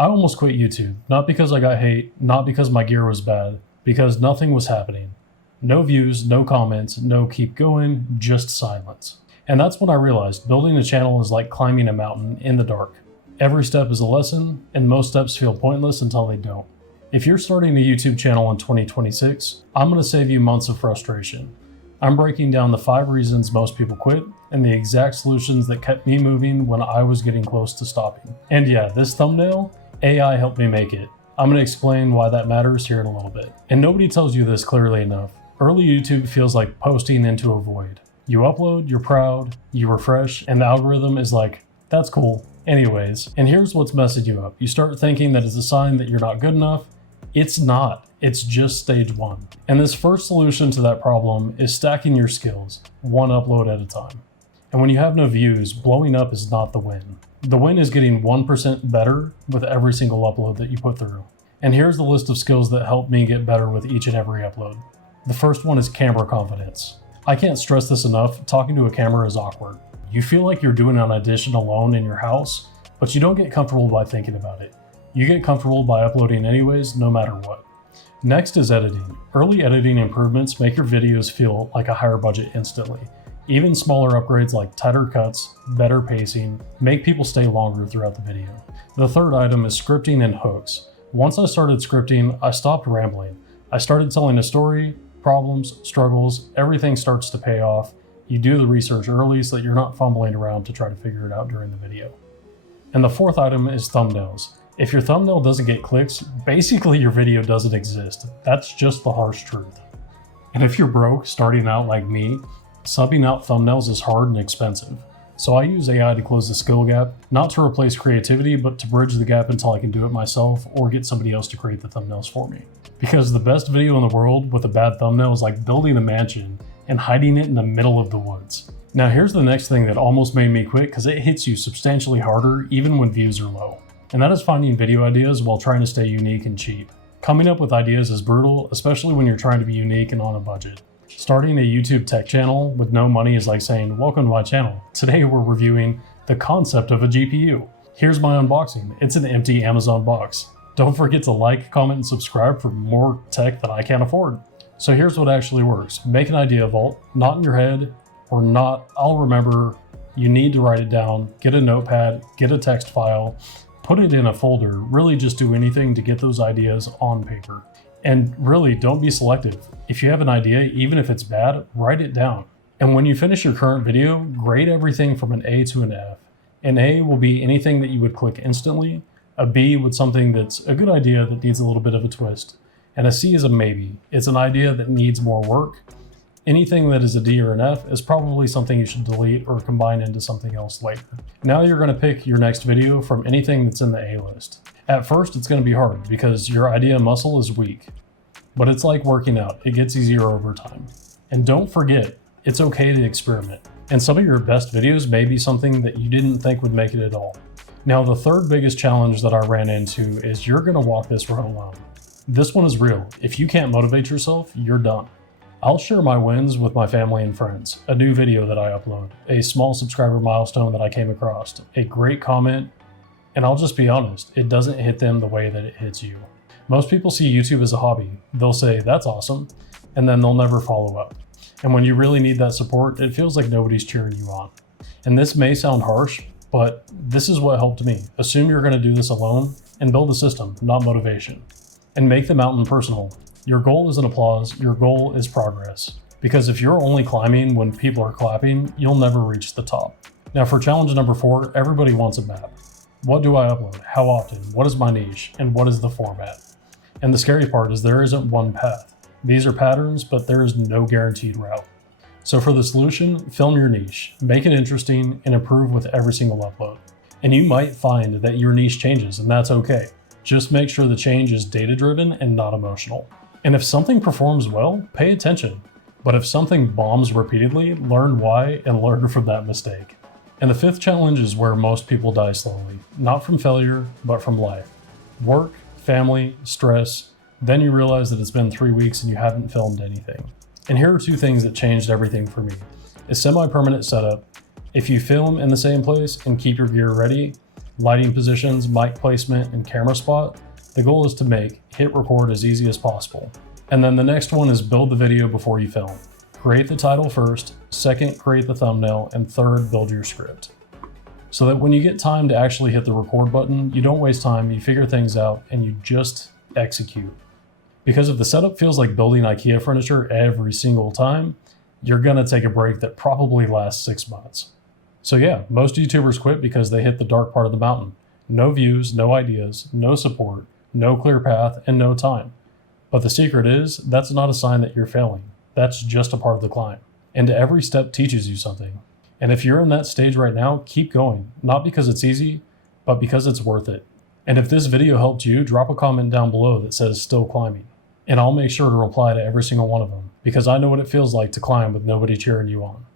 I almost quit YouTube, not because I got hate, not because my gear was bad, because nothing was happening. No views, no comments, no keep going, just silence. And that's when I realized building a channel is like climbing a mountain in the dark. Every step is a lesson, and most steps feel pointless until they don't. If you're starting a YouTube channel in 2026, I'm going to save you months of frustration. I'm breaking down the 5 reasons most people quit and the exact solutions that kept me moving when I was getting close to stopping. And yeah, this thumbnail, AI helped me make it. I'm going to explain why that matters here in a little bit. And nobody tells you this clearly enough. Early YouTube feels like posting into a void. You upload, you're proud, you refresh, and the algorithm is like, that's cool. Anyways, and here's what's messing you up. You start thinking that it's a sign that you're not good enough. It's not. It's just stage 1. And this first solution to that problem is stacking your skills, one upload at a time. And when you have no views, blowing up is not the win. The win is getting 1% better with every single upload that you put through. And here's the list of skills that help me get better with each and every upload. The first one is camera confidence. I can't stress this enough, talking to a camera is awkward. You feel like you're doing an audition alone in your house, but you don't get comfortable by thinking about it. You get comfortable by uploading anyways, no matter what. Next is editing. Early editing improvements make your videos feel like a higher budget instantly. Even smaller upgrades like tighter cuts, better pacing, make people stay longer throughout the video. The third item is scripting and hooks. Once I started scripting, I stopped rambling. I started telling a story, problems, struggles, everything starts to pay off. You do the research early so that you're not fumbling around to try to figure it out during the video. And the fourth item is thumbnails. If your thumbnail doesn't get clicks, basically your video doesn't exist. That's just the harsh truth. And if you're broke, starting out like me, subbing out thumbnails is hard and expensive. So I use AI to close the skill gap, not to replace creativity, but to bridge the gap until I can do it myself or get somebody else to create the thumbnails for me. Because the best video in the world with a bad thumbnail is like building a mansion and hiding it in the middle of the woods. Now here's the next thing that almost made me quit because it hits you substantially harder even when views are low. And that is finding video ideas while trying to stay unique and cheap. Coming up with ideas is brutal, especially when you're trying to be unique and on a budget. Starting a YouTube tech channel with no money is like saying, welcome to my channel. Today we're reviewing the concept of a GPU. Here's my unboxing. It's an empty Amazon box. Don't forget to like, comment, and subscribe for more tech that I can't afford. So here's what actually works. Make an idea vault, not in your head, or not, I'll remember. You need to write it down, get a notepad, get a text file, put it in a folder, really just do anything to get those ideas on paper. And really, don't be selective. If you have an idea, even if it's bad, write it down. And when you finish your current video, grade everything from an A to an F. An A will be anything that you would click instantly, a B with something that's a good idea that needs a little bit of a twist, and a C is a maybe. It's an idea that needs more work. Anything that is a D or an F is probably something you should delete or combine into something else later. Now you're going to pick your next video from anything that's in the A list. At first, it's going to be hard because your idea muscle is weak, but it's like working out. It gets easier over time. And don't forget, it's okay to experiment. And some of your best videos may be something that you didn't think would make it at all. Now, the third biggest challenge that I ran into is you're going to walk this road alone. This one is real. If you can't motivate yourself, you're done. I'll share my wins with my family and friends, a new video that I upload, a small subscriber milestone that I came across, a great comment, and I'll just be honest, it doesn't hit them the way that it hits you. Most people see YouTube as a hobby. They'll say, that's awesome, and then they'll never follow up. And when you really need that support, it feels like nobody's cheering you on. And this may sound harsh, but this is what helped me. Assume you're going to do this alone and build a system, not motivation. And make the mountain personal. Your goal isn't applause, your goal is progress. Because if you're only climbing when people are clapping, you'll never reach the top. Now for challenge number 4, everybody wants a map. What do I upload? How often? What is my niche? And what is the format? And the scary part is there isn't one path. These are patterns, but there is no guaranteed route. So for the solution, film your niche, make it interesting, and improve with every single upload. And you might find that your niche changes, and that's okay. Just make sure the change is data-driven and not emotional. And if something performs well, pay attention. But if something bombs repeatedly, learn why and learn from that mistake. And the 5th challenge is where most people die slowly. Not from failure, but from life. Work, family, stress. Then you realize that it's been 3 weeks and you haven't filmed anything. And here are 2 things that changed everything for me. A semi-permanent setup. If you film in the same place and keep your gear ready, lighting positions, mic placement, and camera spot, the goal is to make hit record as easy as possible. And then the next one is build the video before you film. Create the title first, second, create the thumbnail, and third, build your script. So that when you get time to actually hit the record button, you don't waste time, you figure things out, and you just execute. Because if the setup feels like building IKEA furniture every single time, you're gonna take a break that probably lasts 6 months. So yeah, most YouTubers quit because they hit the dark part of the mountain. No views, no ideas, no support, no clear path, and no time. But the secret is, that's not a sign that you're failing. That's just a part of the climb. And every step teaches you something. And if you're in that stage right now, keep going. Not because it's easy, but because it's worth it. And if this video helped you, drop a comment down below that says still climbing. And I'll make sure to reply to every single one of them, because I know what it feels like to climb with nobody cheering you on.